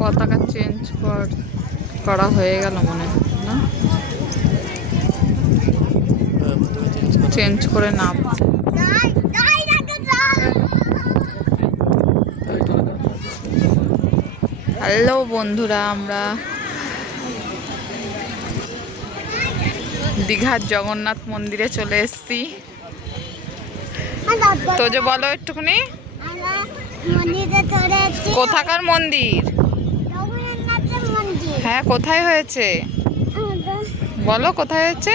পতাকা চেঞ্জ করা হয়ে গেল মনে হয় না, চেঞ্জ করে নামছে। হ্যালো বন্ধুরা, আমরা দীঘার জগন্নাথ মন্দিরে চলে এসেছি। তো যে বলো একটুখানি, কোথাকার মন্দির? হ্যাঁ, কোথায় হয়েছে বলো, কোথায় হয়েছে?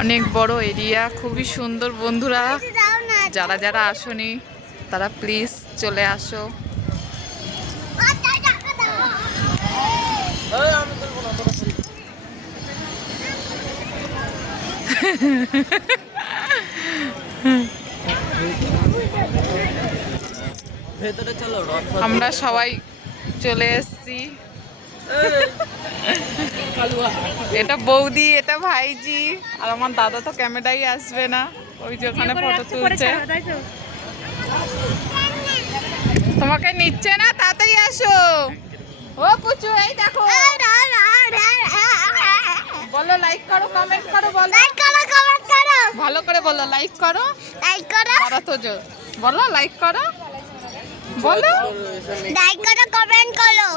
অনেক বড় এরিয়া, খুবই সুন্দর। বন্ধুরা যারা যারা আসোনি তারা প্লিজ চলে আসো। আমরা সবাই চলে এসেছি। এটা বৌদি, এটা ভাইজি, আর আমার দাদা তো ক্যামেরাই আসবে না, ওই যে ওখানে ফটো তুলছে। তোমাকে নিচ্ছে না, তাড়াতাড়ি আসো। ও পুচু, এই দেখো, বলো লাইক করো, কমেন্ট করো, বলো ভালো করে বলো, লাইক করো, তারা তো বলো লাইক করো, বলো লাইক করো, কমেন্ট করো।